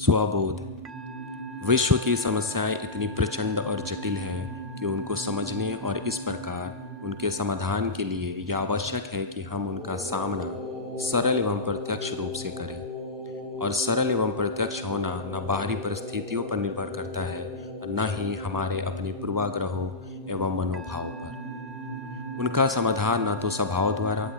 स्वबोध। विश्व की समस्याएं इतनी प्रचंड और जटिल हैं कि उनको समझने और इस प्रकार उनके समाधान के लिए यह आवश्यक है कि हम उनका सामना सरल एवं प्रत्यक्ष रूप से करें। और सरल एवं प्रत्यक्ष होना न बाहरी परिस्थितियों पर निर्भर करता है और न ही हमारे अपने पूर्वाग्रहों एवं मनोभाव पर। उनका समाधान न तो सभाओं द्वारा,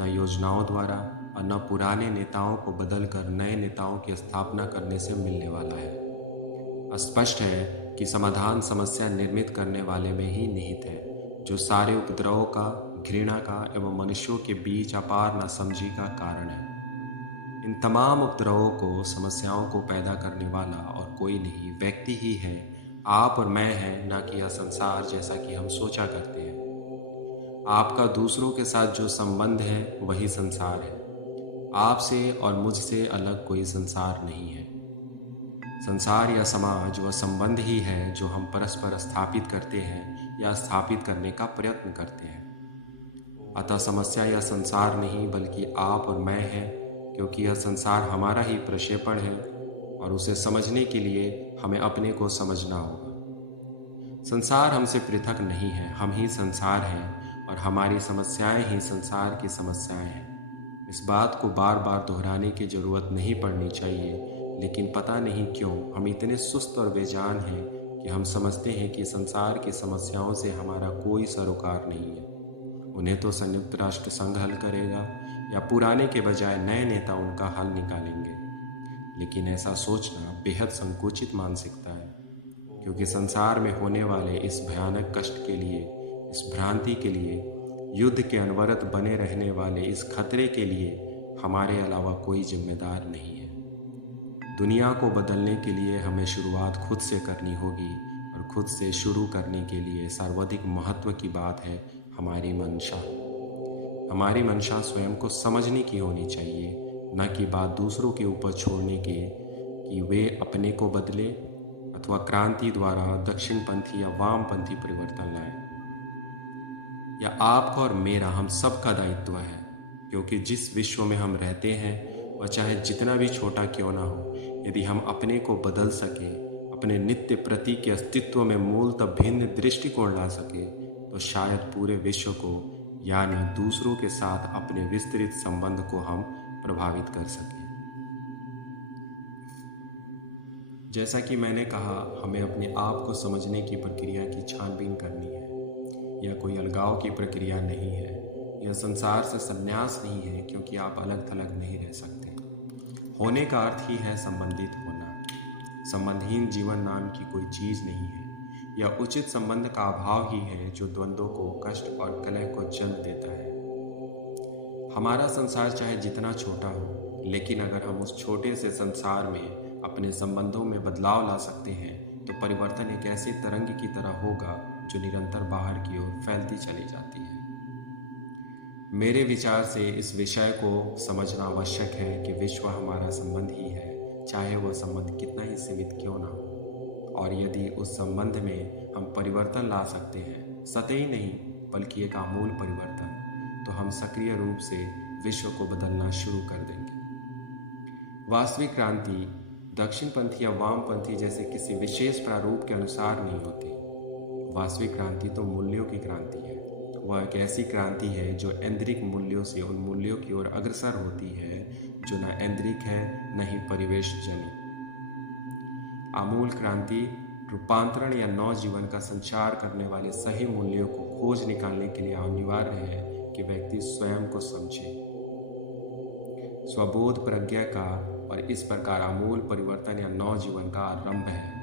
न योजनाओं द्वारा और न पुराने नेताओं को बदलकर नए नेताओं की स्थापना करने से मिलने वाला है। स्पष्ट है कि समाधान समस्या निर्मित करने वाले में ही निहित है, जो सारे उपद्रवों का, घृणा का एवं मनुष्यों के बीच अपार नासमझी का कारण है। इन तमाम उपद्रवों को, समस्याओं को पैदा करने वाला और कोई नहीं, व्यक्ति ही है। आप और मैं हैं, ना कि यह संसार जैसा कि हम सोचा करते हैं। आपका दूसरों के साथ जो संबंध है वही संसार है। आपसे और मुझसे अलग कोई संसार नहीं है। संसार या समाज वह संबंध ही है जो हम परस्पर स्थापित करते हैं या स्थापित करने का प्रयत्न करते हैं। अतः समस्या या संसार नहीं बल्कि आप और मैं हैं, क्योंकि यह संसार हमारा ही प्रक्षेपण है और उसे समझने के लिए हमें अपने को समझना होगा। संसार हमसे पृथक नहीं है, हम ही संसार हैं और हमारी समस्याएं ही संसार की समस्याएं हैं। इस बात को बार बार दोहराने की जरूरत नहीं पड़नी चाहिए, लेकिन पता नहीं क्यों हम इतने सुस्त और बेजान हैं कि हम समझते हैं कि संसार की समस्याओं से हमारा कोई सरोकार नहीं है। उन्हें तो संयुक्त राष्ट्र संघ हल करेगा या पुराने के बजाय नए नेता उनका हल निकालेंगे। लेकिन ऐसा सोचना बेहद संकुचित मानसिकता है, क्योंकि संसार में होने वाले इस भयानक कष्ट के लिए, इस भ्रांति के लिए, युद्ध के अनवरत बने रहने वाले इस खतरे के लिए हमारे अलावा कोई जिम्मेदार नहीं है। दुनिया को बदलने के लिए हमें शुरुआत खुद से करनी होगी और खुद से शुरू करने के लिए सर्वाधिक महत्व की बात है हमारी मंशा। हमारी मंशा स्वयं को समझने की होनी चाहिए, न कि बात दूसरों के ऊपर छोड़ने के कि वे अपने को बदले अथवा क्रांति द्वारा दक्षिणपंथी या वामपंथी परिवर्तन लाए। यह आपका और मेरा, हम सबका दायित्व है, क्योंकि जिस विश्व में हम रहते हैं वह चाहे जितना भी छोटा क्यों ना हो, यदि हम अपने को बदल सके, अपने नित्य प्रति के अस्तित्व में मूलतः भिन्न दृष्टिकोण ला सके, तो शायद पूरे विश्व को यानी दूसरों के साथ अपने विस्तृत संबंध को हम प्रभावित कर सकें। जैसा कि मैंने कहा, हमें अपने आप को समझने की प्रक्रिया की छानबीन करनी है। यह कोई अलगाव की प्रक्रिया नहीं है, यह संसार से संन्यास नहीं है, क्योंकि आप अलग थलग नहीं रह सकते। होने का अर्थ ही है संबंधित होना। संबंधहीन जीवन नाम की कोई चीज नहीं है। यह उचित संबंध का अभाव ही है जो द्वंद्वों को, कष्ट और कलह को जन्म देता है। हमारा संसार चाहे जितना छोटा हो, लेकिन अगर हम उस छोटे से संसार में अपने संबंधों में बदलाव ला सकते हैं, तो परिवर्तन एक ऐसी तरंग की तरह होगा जो निरंतर बाहर की ओर फैलती चली जाती है। मेरे विचार से इस विषय को समझना आवश्यक है कि विश्व हमारा संबंध ही है, चाहे वह संबंध कितना ही सीमित क्यों ना हो। और यदि उस संबंध में हम परिवर्तन ला सकते हैं, सतही नहीं बल्कि एक आमूल परिवर्तन, तो हम सक्रिय रूप से विश्व को बदलना शुरू कर देंगे। वास्तविक क्रांति दक्षिणपंथी या वामपंथी जैसे किसी विशेष प्रारूप के अनुसार नहीं होती। वास्तविक क्रांति तो मूल्यों की क्रांति है। वह एक ऐसी क्रांति है जो ऐन्द्रिक मूल्यों से उन मूल्यों की ओर अग्रसर होती है जो न ऐन्द्रिक है न ही परिवेश जनित। आमूल क्रांति रूपांतरण या नव जीवन का संचार करने वाले सही मूल्यों को खोज निकालने के लिए अनिवार्य है कि व्यक्ति स्वयं को समझे। स्वबोध प्रज्ञा का और इस प्रकार आमूल परिवर्तन या नव जीवन का आरंभ है।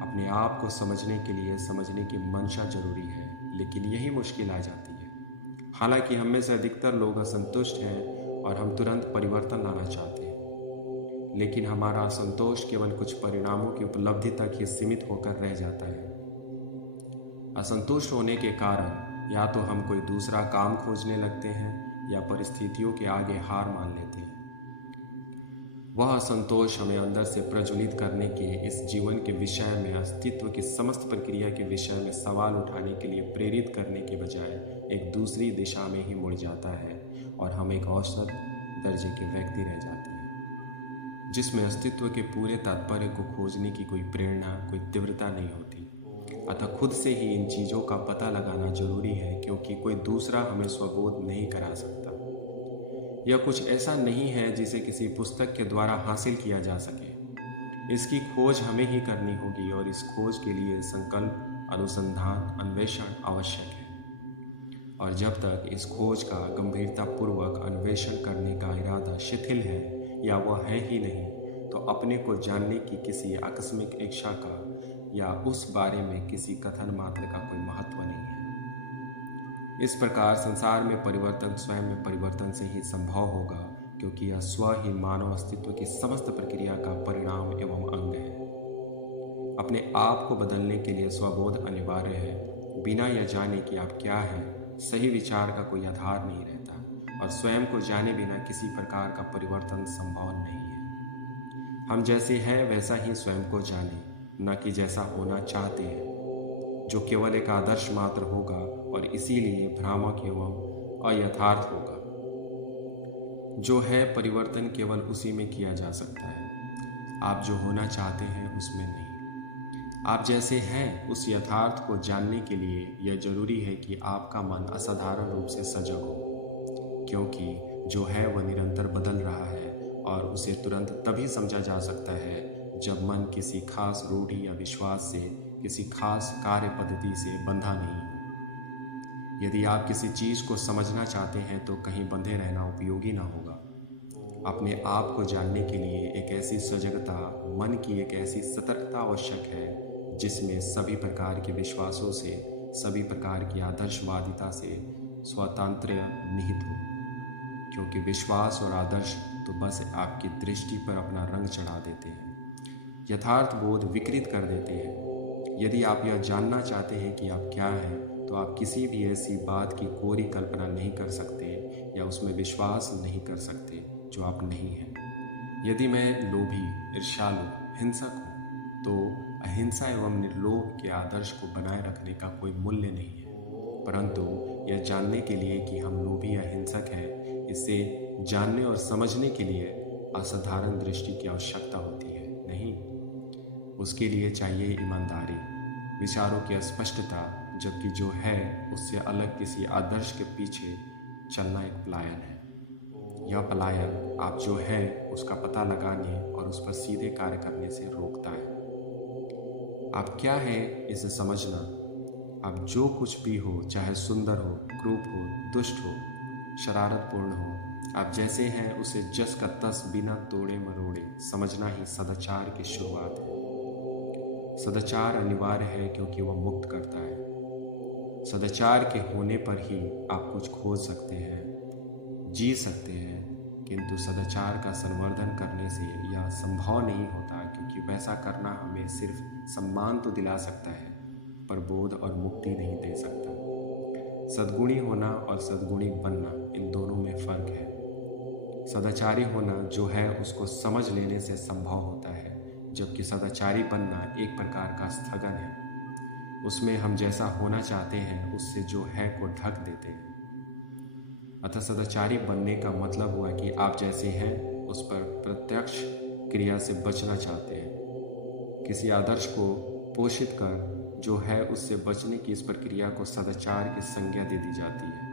अपने आप को समझने के लिए समझने की मंशा जरूरी है, लेकिन यही मुश्किल आ जाती है। हालांकि हम में से अधिकतर लोग असंतुष्ट हैं और हम तुरंत परिवर्तन लाना चाहते हैं, लेकिन हमारा असंतोष केवल कुछ परिणामों की उपलब्धि तक ही सीमित होकर रह जाता है। असंतुष्ट होने के कारण या तो हम कोई दूसरा काम खोजने लगते हैं या परिस्थितियों के आगे हार मान लेते हैं। वह असंतोष हमें अंदर से प्रज्वलित करने के, इस जीवन के विषय में, अस्तित्व की समस्त प्रक्रिया के विषय में सवाल उठाने के लिए प्रेरित करने के बजाय एक दूसरी दिशा में ही मुड़ जाता है और हम एक औसत दर्जे के व्यक्ति रह जाते हैं। जिसमें अस्तित्व के पूरे तात्पर्य को खोजने की कोई प्रेरणा, कोई तीव्रता नहीं होती। अतः खुद से ही इन चीज़ों का पता लगाना जरूरी है, क्योंकि कोई दूसरा हमें स्वबोध नहीं करा सकता। यह कुछ ऐसा नहीं है जिसे किसी पुस्तक के द्वारा हासिल किया जा सके। इसकी खोज हमें ही करनी होगी, और इस खोज के लिए संकल्प, अनुसंधान, अन्वेषण आवश्यक है। और जब तक इस खोज का गंभीरतापूर्वक अन्वेषण करने का इरादा शिथिल है या वह है ही नहीं, तो अपने को जानने की किसी आकस्मिक इच्छा का या उस बारे में किसी कथन मात्र का कोई महत्व नहीं है। इस प्रकार संसार में परिवर्तन स्वयं में परिवर्तन से ही संभव होगा, क्योंकि यह स्व ही मानव अस्तित्व की समस्त प्रक्रिया का परिणाम एवं अंग है। अपने आप को बदलने के लिए स्वबोध अनिवार्य है। बिना यह जाने कि आप क्या हैं, सही विचार का कोई आधार नहीं रहता, और स्वयं को जाने बिना किसी प्रकार का परिवर्तन संभव नहीं है। हम जैसे हैं वैसा ही स्वयं को जाने, न कि जैसा होना चाहते हैं, जो केवल एक आदर्श मात्र होगा और इसीलिए भ्रामक एवं अयथार्थ होगा। जो है परिवर्तन केवल उसी में किया जा सकता है, आप जो होना चाहते हैं उसमें नहीं। आप जैसे हैं उस यथार्थ को जानने के लिए यह जरूरी है कि आपका मन असाधारण रूप से सजग हो, क्योंकि जो है वह निरंतर बदल रहा है, और उसे तुरंत तभी समझा जा सकता है जब मन किसी खास रूढ़ि या विश्वास से, किसी खास कार्य पद्धति से बंधा नहीं हो। यदि आप किसी चीज को समझना चाहते हैं तो कहीं बंधे रहना उपयोगी ना होगा। अपने आप को जानने के लिए एक ऐसी सजगता, मन की एक ऐसी सतर्कता आवश्यक है जिसमें सभी प्रकार के विश्वासों से, सभी प्रकार की आदर्शवादिता से स्वातंत्र्य निहित हो, क्योंकि विश्वास और आदर्श तो बस आपकी दृष्टि पर अपना रंग चढ़ा देते हैं, यथार्थ बोध विकृत कर देते हैं। यदि आप यह जानना चाहते हैं कि आप क्या हैं, तो आप किसी भी ऐसी बात की कोरी कल्पना नहीं कर सकते या उसमें विश्वास नहीं कर सकते जो आप नहीं हैं। यदि मैं लोभी, ईर्ष्यालु, हिंसक हूँ, तो अहिंसा एवं निर्लोभ के आदर्श को बनाए रखने का कोई मूल्य नहीं है। परंतु यह जानने के लिए कि हम लोभी या हिंसक हैं, इसे जानने और समझने के लिए असाधारण दृष्टि की आवश्यकता होती है, नहीं। उसके लिए चाहिए ईमानदारी, विचारों की स्पष्टता, जबकि जो है उससे अलग किसी आदर्श के पीछे चलना एक पलायन है। यह पलायन आप जो है उसका पता लगाने और उस पर सीधे कार्य करने से रोकता है। आप क्या है इसे समझना, आप जो कुछ भी हो, चाहे सुंदर हो, क्रूप हो, दुष्ट हो, शरारतपूर्ण हो, आप जैसे हैं उसे जस का तस बिना तोड़े मरोड़े समझना ही सदाचार की शुरुआत है। सदाचार अनिवार्य है क्योंकि वह मुक्त करता है। सदाचार के होने पर ही आप कुछ खोज सकते हैं, जी सकते हैं, किंतु सदाचार का संवर्धन करने से यह संभव नहीं होता, क्योंकि वैसा करना हमें सिर्फ सम्मान तो दिला सकता है, पर बोध और मुक्ति नहीं दे सकता। सद्गुणी होना और सद्गुणी बनना, इन दोनों में फर्क है। सदाचारी होना जो है उसको समझ लेने से संभव होता है, जबकि सदाचारी बनना एक प्रकार का स्थगन है। उसमें हम जैसा होना चाहते हैं उससे जो है को ढक देते हैं। अतः सदाचारी बनने का मतलब हुआ कि आप जैसे हैं उस पर प्रत्यक्ष क्रिया से बचना चाहते हैं। किसी आदर्श को पोषित कर जो है उससे बचने की इस प्रक्रिया को सदाचार की संज्ञा दे दी जाती है।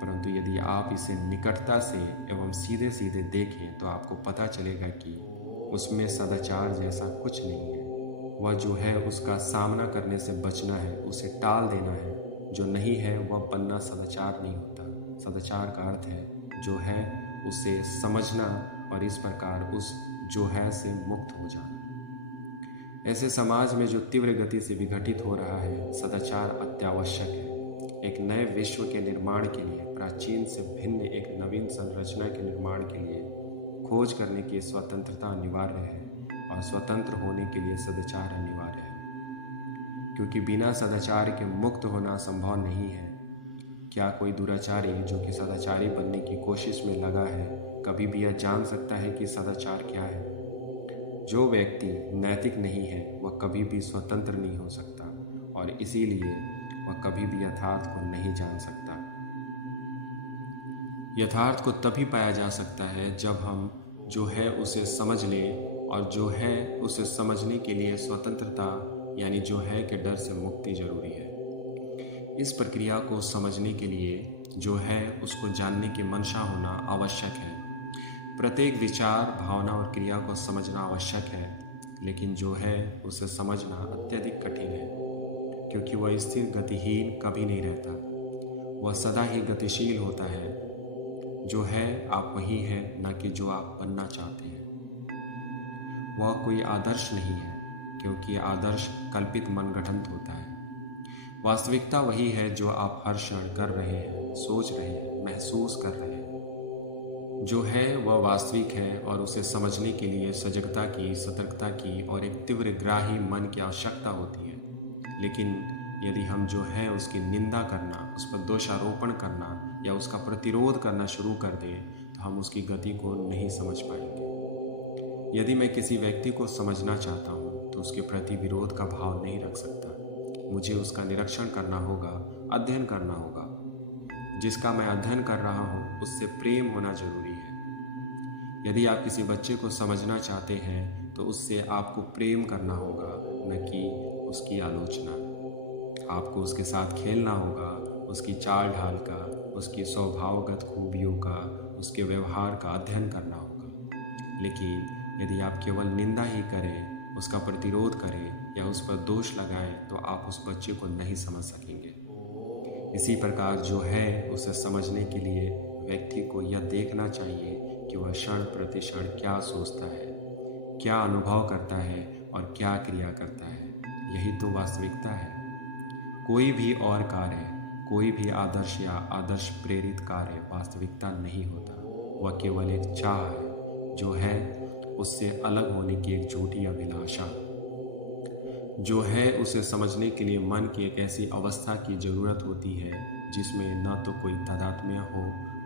परंतु यदि आप इसे निकटता से एवं सीधे सीधे देखें तो आपको पता चलेगा कि उसमें सदाचार जैसा कुछ नहीं है। वह जो है उसका सामना करने से बचना है, उसे टाल देना है। जो नहीं है वह बनना सदाचार नहीं होता। सदाचार का अर्थ है जो है उसे समझना और इस प्रकार उस जो है से मुक्त हो जाना। ऐसे समाज में जो तीव्र गति से विघटित हो रहा है, सदाचार अत्यावश्यक है। एक नए विश्व के निर्माण के लिए, प्राचीन से भिन्न एक नवीन संरचना के निर्माण के लिए खोज करने की स्वतंत्रता अनिवार्य है, और स्वतंत्र होने के लिए सदाचार अनिवार्य है, क्योंकि बिना सदाचार के मुक्त होना संभव नहीं है। क्या कोई दुराचारी जो कि सदाचारी बनने की कोशिश में लगा है कभी भी यह जान सकता है कि सदाचार क्या है? जो व्यक्ति नैतिक नहीं है वह कभी भी स्वतंत्र नहीं हो सकता, और इसीलिए वह कभी भी यथार्थ को नहीं जान सकता। यथार्थ को तभी पाया जा सकता है जब हम जो है उसे समझ ले, और जो है उसे समझने के लिए स्वतंत्रता यानी जो है के डर से मुक्ति जरूरी है। इस प्रक्रिया को समझने के लिए जो है उसको जानने की मंशा होना आवश्यक है। प्रत्येक विचार, भावना और क्रिया को समझना आवश्यक है, लेकिन जो है उसे समझना अत्यधिक कठिन है, क्योंकि वह स्थिर गतिहीन कभी नहीं रहता। वह सदा ही गतिशील होता है। जो है आप वही हैं, न कि जो आप बनना चाहते हैं। वह कोई आदर्श नहीं है, क्योंकि आदर्श कल्पित मनगढ़ंत होता है। वास्तविकता वही है जो आप हर क्षण कर रहे हैं, सोच रहे हैं, महसूस कर रहे हैं। जो है वह वास्तविक है, और उसे समझने के लिए सजगता की, सतर्कता की और एक तीव्र ग्राही मन की आवश्यकता होती है। लेकिन यदि हम जो है उसकी निंदा करना, उस पर दोषारोपण करना या उसका प्रतिरोध करना शुरू कर दें, तो हम उसकी गति को नहीं समझ पाएंगे। यदि मैं किसी व्यक्ति को समझना चाहता हूँ तो उसके प्रति विरोध का भाव नहीं रख सकता। मुझे उसका निरीक्षण करना होगा, अध्ययन करना होगा। जिसका मैं अध्ययन कर रहा हूँ उससे प्रेम होना जरूरी है। यदि आप किसी बच्चे को समझना चाहते हैं तो उससे आपको प्रेम करना होगा, न कि उसकी आलोचना। आपको उसके साथ खेलना होगा, उसकी चाल ढाल का, उसकी स्वभावगत खूबियों का, उसके व्यवहार का अध्ययन करना होगा। लेकिन यदि आप केवल निंदा ही करें, उसका प्रतिरोध करें या उस पर दोष लगाएं, तो आप उस बच्चे को नहीं समझ सकेंगे। इसी प्रकार जो है उसे समझने के लिए व्यक्ति को यह देखना चाहिए कि वह क्षण प्रति क्षण क्या सोचता है, क्या अनुभव करता है और क्या क्रिया करता है। यही तो वास्तविकता है। कोई भी और कार्य, कोई भी आदर्श या आदर्श प्रेरित कार्य वास्तविकता नहीं होता। वह केवल एक चाह है, जो है उससे अलग होने की एक झूठी अभिलाषा। जो है उसे समझने के लिए मन की एक ऐसी अवस्था की जरूरत होती है जिसमें न तो कोई तादात्म्य हो,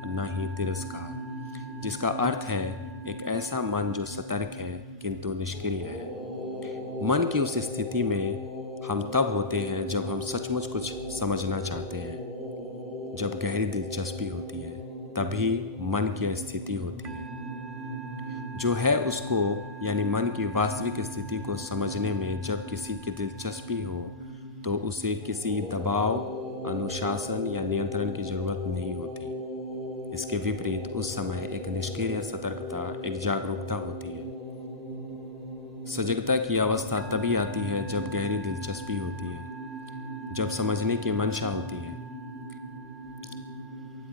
न ही तिरस्कार, जिसका अर्थ है एक ऐसा मन जो सतर्क है किंतु निष्क्रिय है। मन की उस स्थिति में हम तब होते हैं जब हम सचमुच कुछ समझना चाहते हैं। जब गहरी दिलचस्पी होती है तभी मन की स्थिति होती है। जो है उसको यानी मन की वास्तविक स्थिति को समझने में जब किसी की दिलचस्पी हो तो उसे किसी दबाव, अनुशासन या नियंत्रण की जरूरत नहीं होती। इसके विपरीत उस समय एक निष्क्रिय सतर्कता, एक जागरूकता होती है। सजगता की अवस्था तभी आती है जब गहरी दिलचस्पी होती है, जब समझने की मंशा होती है।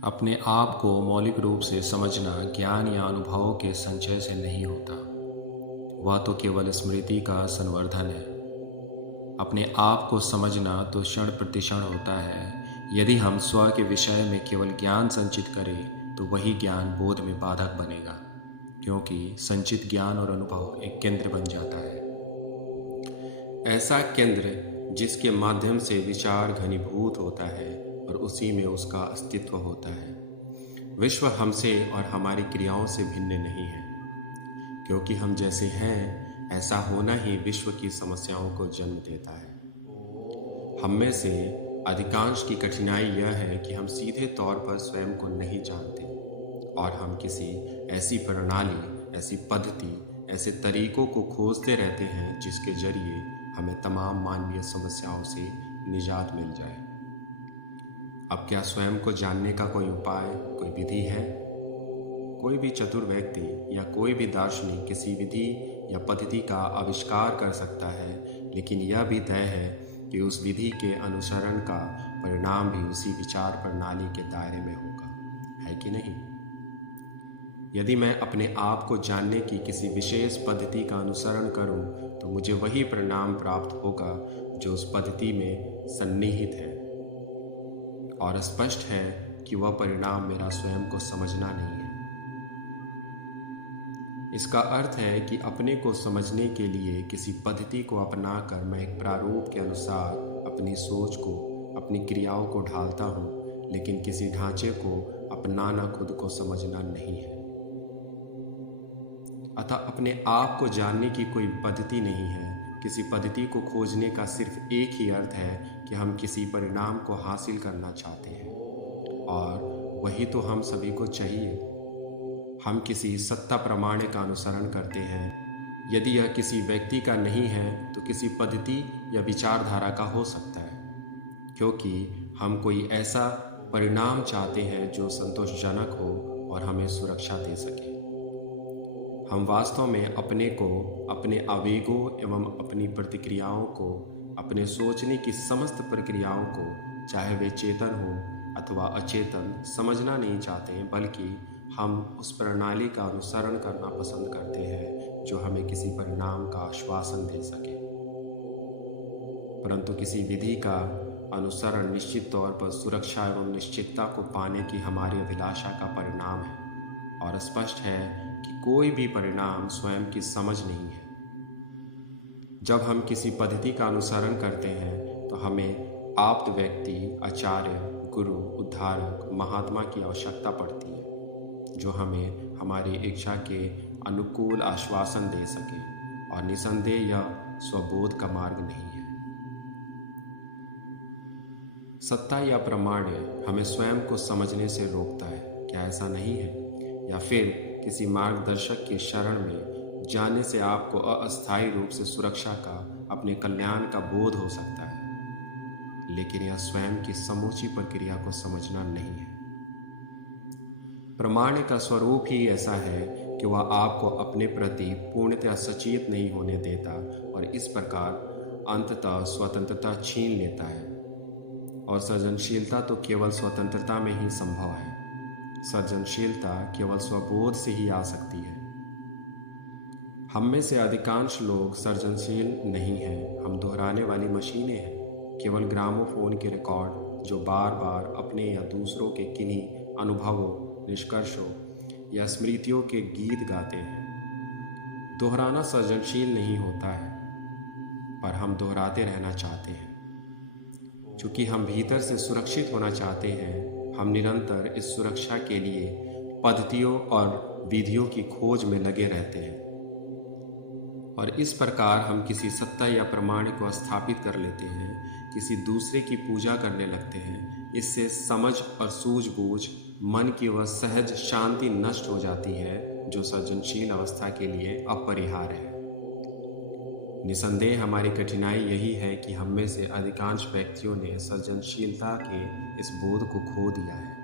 अपने आप को मौलिक रूप से समझना ज्ञान या अनुभवों के संचय से नहीं होता। वह तो केवल स्मृति का संवर्धन है। अपने आप को समझना तो क्षण प्रतिक्षण होता है। यदि हम स्व के विषय में केवल ज्ञान संचित करें तो वही ज्ञान बोध में बाधक बनेगा, क्योंकि संचित ज्ञान और अनुभव एक केंद्र बन जाता है। ऐसा केंद्र जिसके माध्यम से विचार घनीभूत होता है और उसी में उसका अस्तित्व होता है। विश्व हमसे और हमारी क्रियाओं से भिन्न नहीं है, क्योंकि हम जैसे हैं ऐसा होना ही विश्व की समस्याओं को जन्म देता है। हम में से अधिकांश की कठिनाई यह है कि हम सीधे तौर पर स्वयं को नहीं जानते, और हम किसी ऐसी प्रणाली, ऐसी पद्धति, ऐसे तरीकों को खोजते रहते हैं जिसके जरिए हमें तमाम मानवीय समस्याओं से निजात मिल जाए। अब क्या स्वयं को जानने का कोई उपाय, कोई विधि है? कोई भी चतुर व्यक्ति या कोई भी दार्शनिक किसी विधि या पद्धति का आविष्कार कर सकता है, लेकिन यह भी तय है कि उस विधि के अनुसरण का परिणाम भी उसी विचार प्रणाली के दायरे में होगा, है कि नहीं? यदि मैं अपने आप को जानने की किसी विशेष पद्धति का अनुसरण करूं, तो मुझे वही परिणाम प्राप्त होगा जो उस पद्धति में सन्निहित है, और स्पष्ट है कि वह परिणाम मेरा स्वयं को समझना नहीं है। इसका अर्थ है कि अपने को समझने के लिए किसी पद्धति को अपनाकर मैं एक प्रारूप के अनुसार अपनी सोच को, अपनी क्रियाओं को ढालता हूँ, लेकिन किसी ढांचे को अपनाना खुद को समझना नहीं है। अतः अपने आप को जानने की कोई पद्धति नहीं है। किसी पद्धति को खोजने का सिर्फ एक ही अर्थ है कि हम किसी परिणाम को हासिल करना चाहते हैं, और वही तो हम सभी को चाहिए। हम किसी सत्ता प्रमाण का अनुसरण करते हैं। यदि यह किसी व्यक्ति का नहीं है तो किसी पद्धति या विचारधारा का हो सकता है, क्योंकि हम कोई ऐसा परिणाम चाहते हैं जो संतोषजनक हो और हमें सुरक्षा दे सके। हम वास्तव में अपने को, अपने आवेगों एवं अपनी प्रतिक्रियाओं को, अपने सोचने की समस्त प्रक्रियाओं को, चाहे वे चेतन हो अथवा अचेतन, समझना नहीं चाहते, बल्कि हम उस प्रणाली का अनुसरण करना पसंद करते हैं जो हमें किसी परिणाम का आश्वासन दे सके। परंतु किसी विधि का अनुसरण निश्चित तौर पर सुरक्षा एवं निश्चितता को पाने की हमारी अभिलाषा का परिणाम है, और स्पष्ट है कि कोई भी परिणाम स्वयं की समझ नहीं है। जब हम किसी पद्धति का अनुसरण करते हैं तो हमें आप्त व्यक्ति, आचार्य, गुरु, उद्धारक, महात्मा की आवश्यकता पड़ती है जो हमें हमारी इच्छा के अनुकूल आश्वासन दे सके, और निसंदेह यह स्वबोध का मार्ग नहीं है। सत्ता या प्रमाण्य हमें स्वयं को समझने से रोकता है, क्या ऐसा नहीं है? या फिर किसी मार्गदर्शक की शरण में जाने से आपको अस्थायी रूप से सुरक्षा का, अपने कल्याण का बोध हो सकता है, लेकिन यह स्वयं की समूची प्रक्रिया को समझना नहीं है। प्रमाण्य का स्वरूप ही ऐसा है कि वह आपको अपने प्रति पूर्णतः सचेत नहीं होने देता और इस प्रकार अंततः स्वतंत्रता छीन लेता है। और सृजनशीलता तो केवल स्वतंत्रता में ही संभव है। सृजनशीलता केवल स्वबोध से ही आ सकती है। हम में से अधिकांश लोग सृजनशील नहीं हैं, हम दोहराने वाली मशीनें हैं, केवल ग्रामोफोन के रिकॉर्ड जो बार बार अपने या दूसरों के किन्हीं अनुभवों, निष्कर्षों या स्मृतियों के गीत गाते हैं। दोहराना सृजनशील नहीं होता है, पर हम दोहराते रहना चाहते हैं। चूंकि हम भीतर से सुरक्षित होना चाहते हैं, हम निरंतर इस सुरक्षा के लिए पद्धतियों और विधियों की खोज में लगे रहते हैं, और इस प्रकार हम किसी सत्ता या प्रमाण को स्थापित कर लेते हैं, किसी दूसरे की पूजा करने लगते हैं। इससे समझ और सूझबूझ, मन की वह सहज शांति नष्ट हो जाती है जो सृजनशील अवस्था के लिए अपरिहार्य है। निसंदेह हमारी कठिनाई यही है कि हम में से अधिकांश व्यक्तियों ने सृजनशीलता के इस बोध को खो दिया है।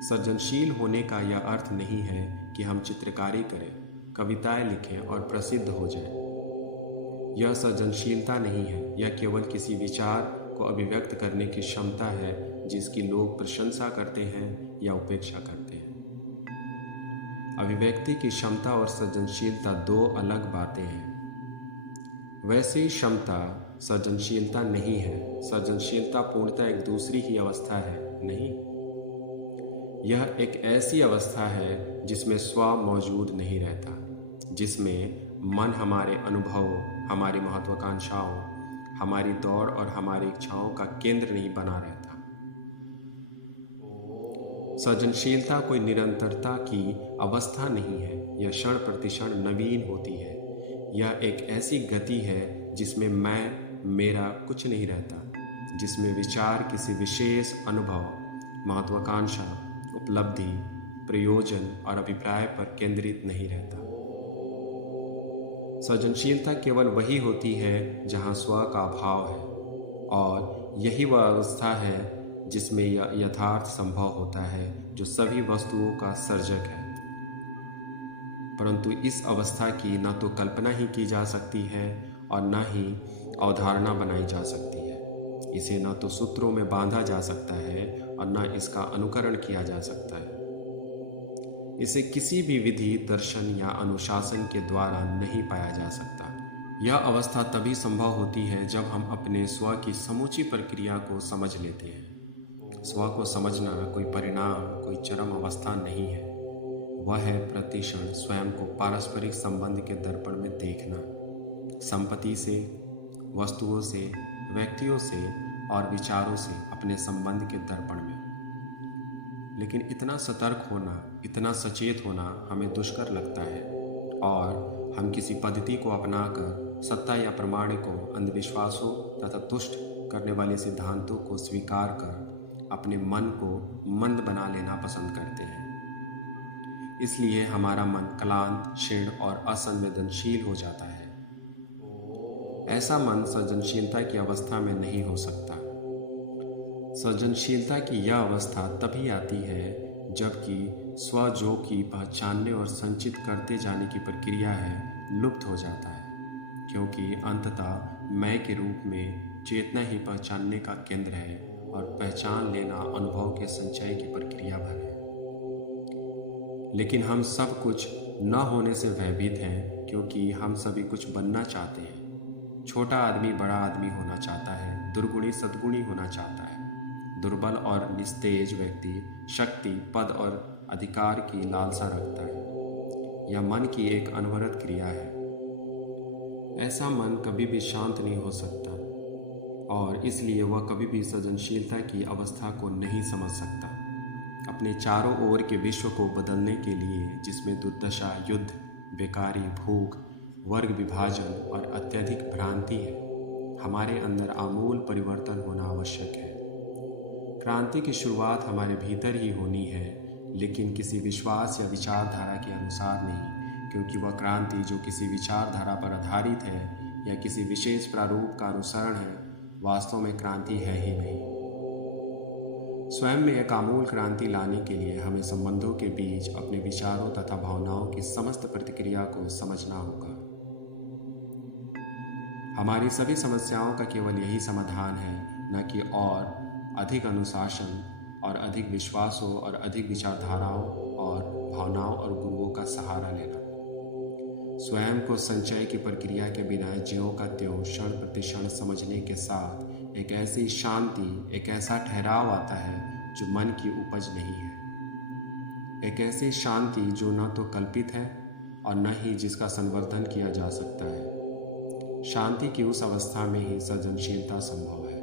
सृजनशील होने का यह अर्थ नहीं है कि हम चित्रकारी करें, कविताएं लिखें और प्रसिद्ध हो जाएं। यह सृजनशीलता नहीं है, यह केवल किसी विचार को अभिव्यक्त करने की क्षमता है जिसकी लोग प्रशंसा करते हैं या उपेक्षा करते हैं। अभिव्यक्ति की क्षमता और सृजनशीलता दो अलग बातें हैं। वैसी क्षमता सृजनशीलता नहीं है। सृजनशीलता पूर्णतः एक दूसरी ही अवस्था है, नहीं। यह एक ऐसी अवस्था है जिसमें स्व मौजूद नहीं रहता, जिसमें मन हमारे अनुभवों, हमारी महत्वाकांक्षाओं, हमारी दौड़ और हमारी इच्छाओं का केंद्र नहीं बना रहता। सृजनशीलता कोई निरंतरता की अवस्था नहीं है, यह क्षण प्रतिक्षण नवीन होती है। यह एक ऐसी गति है जिसमें मैं, मेरा कुछ नहीं रहता, जिसमें विचार किसी विशेष अनुभव, महत्वाकांक्षा, उपलब्धि, प्रयोजन और अभिप्राय पर केंद्रित नहीं रहता। सृजनशीलता केवल वही होती है जहाँ स्व का अभाव है, और यही वह अवस्था है जिसमें यह यथार्थ संभव होता है जो सभी वस्तुओं का सर्जक है। परंतु इस अवस्था की न तो कल्पना ही की जा सकती है और न ही अवधारणा बनाई जा सकती है। इसे न तो सूत्रों में बांधा जा सकता है और न इसका अनुकरण किया जा सकता है। इसे किसी भी विधि, दर्शन या अनुशासन के द्वारा नहीं पाया जा सकता। यह अवस्था तभी संभव होती है जब हम अपने स्व की समूची प्रक्रिया को समझ लेते हैं। स्व को समझना कोई परिणाम, कोई चरम अवस्था नहीं है। वह है प्रतिक्षण स्वयं को पारस्परिक संबंध के दर्पण में देखना, संपत्ति से, वस्तुओं से, व्यक्तियों से और विचारों से अपने संबंध के दर्पण में। लेकिन इतना सतर्क होना, इतना सचेत होना हमें दुष्कर लगता है, और हम किसी पद्धति को अपनाकर सत्ता या प्रमाण को, अंधविश्वासों तथा तुष्ट करने वाले सिद्धांतों को स्वीकार कर अपने मन को मंद बना लेना पसंद करते हैं। इसलिए हमारा मन क्लांत, क्षीण और असंवेदनशील हो जाता है। ऐसा मन सृजनशीलता की अवस्था में नहीं हो सकता। सृजनशीलता की यह अवस्था तभी आती है जबकि स्व जो की पहचानने और संचित करते जाने की प्रक्रिया है लुप्त हो जाता है, क्योंकि अंततः मैं के रूप में चेतना ही पहचानने का केंद्र है और पहचान लेना अनुभव के संचय की प्रक्रिया भर है। लेकिन हम सब कुछ न होने से भयभीत हैं, क्योंकि हम सभी कुछ बनना चाहते हैं। छोटा आदमी बड़ा आदमी होना चाहता है, दुर्गुणी सद्गुणी होना चाहता है, दुर्बल और निस्तेज व्यक्ति शक्ति, पद और अधिकार की लालसा रखता है। यह मन की एक अनवरत क्रिया है। ऐसा मन कभी भी शांत नहीं हो सकता और इसलिए वह कभी भी सृजनशीलता की अवस्था को नहीं समझ सकता। अपने चारों ओर के विश्व को बदलने के लिए, जिसमें दुर्दशा, युद्ध, बेकारी, भूख, वर्ग विभाजन और अत्यधिक भ्रांति है, हमारे अंदर आमूल परिवर्तन होना आवश्यक है। क्रांति की शुरुआत हमारे भीतर ही होनी है, लेकिन किसी विश्वास या विचारधारा के अनुसार नहीं, क्योंकि वह क्रांति जो किसी विचारधारा पर आधारित है या किसी विशेष प्रारूप का अनुसरण है, वास्तव में क्रांति है ही नहीं। स्वयं में एक आमूल क्रांति लाने के लिए हमें संबंधों के बीच अपने विचारों तथा भावनाओं की समस्त प्रतिक्रिया को समझना होगा। हमारी सभी समस्याओं का केवल यही समाधान है, न कि और अधिक अनुशासन और अधिक विश्वासों और अधिक विचारधाराओं और भावनाओं और गुरुओं का सहारा लेना। स्वयं को संचय की प्रक्रिया के बिना ज्यों का त्यों क्षण प्रति क्षण समझने के साथ एक ऐसी शांति, एक ऐसा ठहराव आता है जो मन की उपज नहीं है। एक ऐसी शांति जो न तो कल्पित है और न ही जिसका संवर्धन किया जा सकता है। शांति की उस अवस्था में ही सृजनशीलता संभव है।